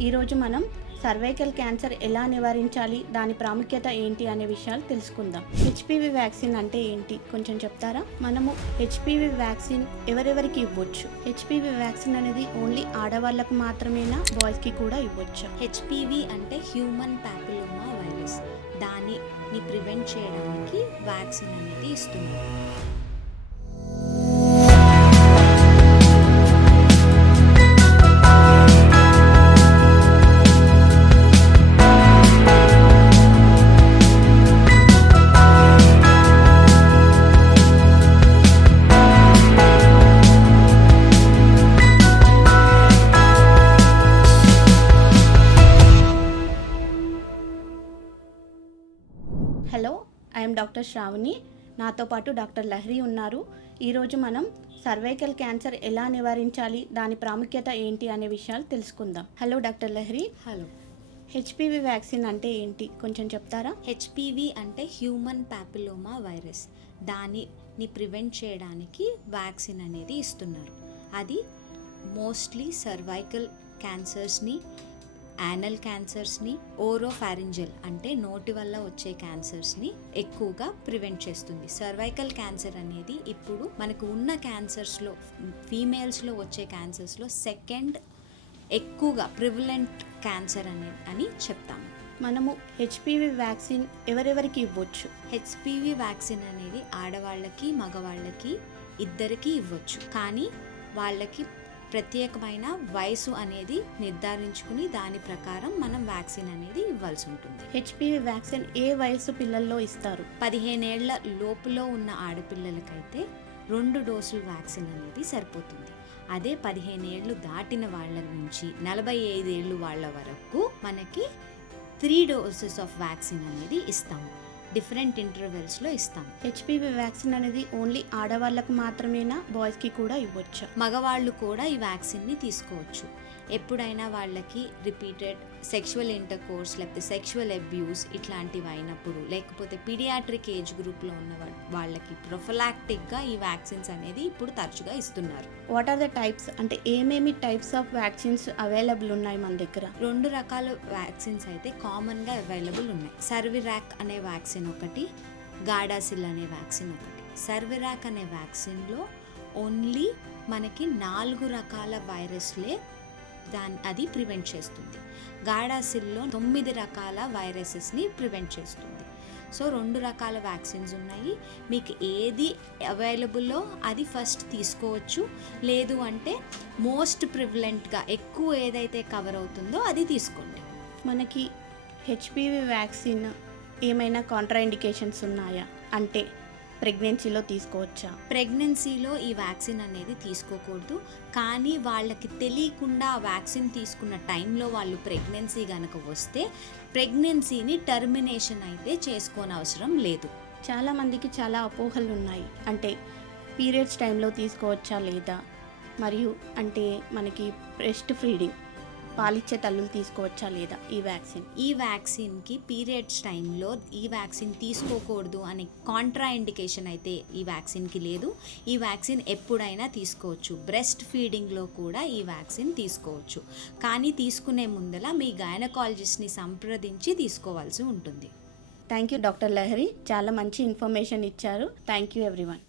ఈరోజు మనం cervical cancer ఎలా నివారించాలి దాని ప్రాముఖ్యత ఏంటి అనే విషయాలు తెలుసుకుందాం. హెచ్పివి వ్యాక్సిన్ అంటే ఏంటి? కొంచెం చెప్తారా? మనము హెచ్పివి వ్యాక్సిన్ ఎవరెవరికి ఇవ్వచ్చు? హెచ్పివి వ్యాక్సిన్ అనేది ఓన్లీ ఆడవాళ్ళకు మాత్రమేనా? బాయ్స్కి కూడా ఇవ్వచ్చు? హెచ్పివి అంటే హ్యూమన్ ప్యాపిలోమా వైరస్. దానిని ప్రివెంట్ చేయడానికి వ్యాక్సిన్ అనేది ఇస్తున్నారు ఐఎమ్ డాక్టర్ శ్రావణి. నాతో పాటు డాక్టర్ లహరి ఉన్నారు. ఈరోజు మనం సర్వైకల్ క్యాన్సర్ ఎలా నివారించాలి దాని ప్రాముఖ్యత ఏంటి అనే విషయాలు తెలుసుకుందాం. Hello doctor Lahari. Hello. HPV vaccine అంటే ఏంటి? కొంచెం చెప్తారా? హెచ్పివి అంటే హ్యూమన్ ప్యాపిలోమా వైరస్. దానిని ప్రివెంట్ చేయడానికి వ్యాక్సిన్ అనేది ఇస్తున్నారు. అది మోస్ట్లీ సర్వైకల్ క్యాన్సర్స్ని యానల్ క్యాన్సర్స్ని ఓరోఫారింజల్ అంటే నోటి వల్ల వచ్చే క్యాన్సర్స్ని ఎక్కువగా ప్రివెంట్ చేస్తుంది. సర్వైకల్ క్యాన్సర్ అనేది ఇప్పుడు మనకు ఉన్న క్యాన్సర్స్లో ఫీమేల్స్లో వచ్చే క్యాన్సర్స్లో సెకండ్ ఎక్కువగా ప్రివిలెంట్ క్యాన్సర్ అని అని చెప్తాము మనము హెచ్పివి వ్యాక్సిన్ ఎవరెవరికి ఇవ్వచ్చు? హెచ్పివి వ్యాక్సిన్ అనేది ఆడవాళ్ళకి మగవాళ్ళకి ఇద్దరికి ఇవ్వచ్చు. కానీ వాళ్ళకి ప్రత్యేకమైన వయసు అనేది నిర్ధారించుకుని దాని ప్రకారం మనం వ్యాక్సిన్ అనేది ఇవ్వాల్సి ఉంటుంది. హెచ్పివి వ్యాక్సిన్ ఏ వయసు పిల్లల్లో ఇస్తారు? పదిహేనేళ్ళ లోపులో ఉన్న ఆడపిల్లలకైతే రెండు డోసులు వ్యాక్సిన్ అనేది సరిపోతుంది. అదే పదిహేనేళ్ళు దాటిన వాళ్ళ నుంచి నలభై ఐదేళ్ళు వాళ్ళ వరకు మనకి త్రీ డోసెస్ ఆఫ్ వ్యాక్సిన్ అనేది ఇస్తాము. డిఫరెంట్ ఇంటర్వెల్స్లో ఇస్తాము హెచ్పివి వ్యాక్సిన్ అనేది ఓన్లీ ఆడవాళ్ళకు మాత్రమేనా బాయ్స్కి కూడా ఇవ్వచ్చా? మగవాళ్ళు కూడా ఈ వ్యాక్సిన్ని తీసుకోవచ్చు. ఎప్పుడైనా వాళ్ళకి రిపీటెడ్ సెక్షువల్ ఇంటర్ కోర్స్ లేకపోతే సెక్షువల్ అబ్యూస్ ఇట్లాంటివి అయినప్పుడు లేకపోతే పీడియాట్రిక్ ఏజ్ గ్రూప్లో ఉన్న వాళ్ళకి ప్రొఫలాక్టిక్గా ఈ వ్యాక్సిన్స్ అనేది ఇప్పుడు తరచుగా ఇస్తున్నారు. వాట్ ఆర్ ద టైప్స్ అంటే ఏమేమి టైప్స్ ఆఫ్ వ్యాక్సిన్స్ అవైలబుల్ ఉన్నాయి మన దగ్గర? రెండు రకాల వ్యాక్సిన్స్ అయితే కామన్గా అవైలబుల్ ఉన్నాయి. సర్విరాక్ అనే వ్యాక్సిన్ ఒకటి గాడాసిల్ అనే వ్యాక్సిన్ ఒకటి. సర్విరాక్ అనే వ్యాక్సిన్లో ఓన్లీ మనకి నాలుగు రకాల వైరస్లే దాని అది ప్రివెంట్ చేస్తుంది. గాడాసిల్లో తొమ్మిది రకాల వైరసెస్ని ప్రివెంట్ చేస్తుంది. సో రెండు రకాల వ్యాక్సిన్స్ ఉన్నాయి. మీకు ఏది అవైలబుల్లో అది ఫస్ట్ తీసుకోవచ్చు. లేదు అంటే మోస్ట్ ప్రివలెంట్గా ఎక్కువ ఏదైతే కవర్ అవుతుందో అది తీసుకోండి. మనకి హెచ్పివి వ్యాక్సిన్ ఏమైనా కాంట్రాఇండికేషన్స్ ఉన్నాయా? అంటే ప్రెగ్నెన్సీలో తీసుకోవచ్చా? ప్రెగ్నెన్సీలో ఈ వ్యాక్సిన్ అనేది తీసుకోకూడదు. కానీ వాళ్ళకి తెలియకుండా ఆ వ్యాక్సిన్ తీసుకున్న టైంలో వాళ్ళు ప్రెగ్నెన్సీ కనుక వస్తే ప్రెగ్నెన్సీని టర్మినేషన్ అయితే చేసుకోనవసరం లేదు. చాలా మందికి చాలా అపోహలు ఉన్నాయి. అంటే పీరియడ్స్ టైంలో తీసుకోవచ్చా లేదా? మరియు అంటే మనకి బ్రెస్ట్ ఫీడింగ్ పాలిచ్చే తల్లులు తీసుకోవచ్చా లేదా ఈ వ్యాక్సిన్? ఈ వ్యాక్సిన్కి పీరియడ్స్ టైంలో ఈ వ్యాక్సిన్ తీసుకోకూడదు అనే కాంట్రా ఇండికేషన్ అయితే ఈ వ్యాక్సిన్కి లేదు. ఈ వ్యాక్సిన్ ఎప్పుడైనా తీసుకోవచ్చు. బ్రెస్ట్ ఫీడింగ్లో కూడా ఈ వ్యాక్సిన్ తీసుకోవచ్చు. కానీ తీసుకునే ముందల మీ గైనకాలజిస్ట్ని సంప్రదించి తీసుకోవాల్సి ఉంటుంది. Thank you doctor Lahari. చాలా మంచి ఇన్ఫర్మేషన్ ఇచ్చారు. Thank you everyone.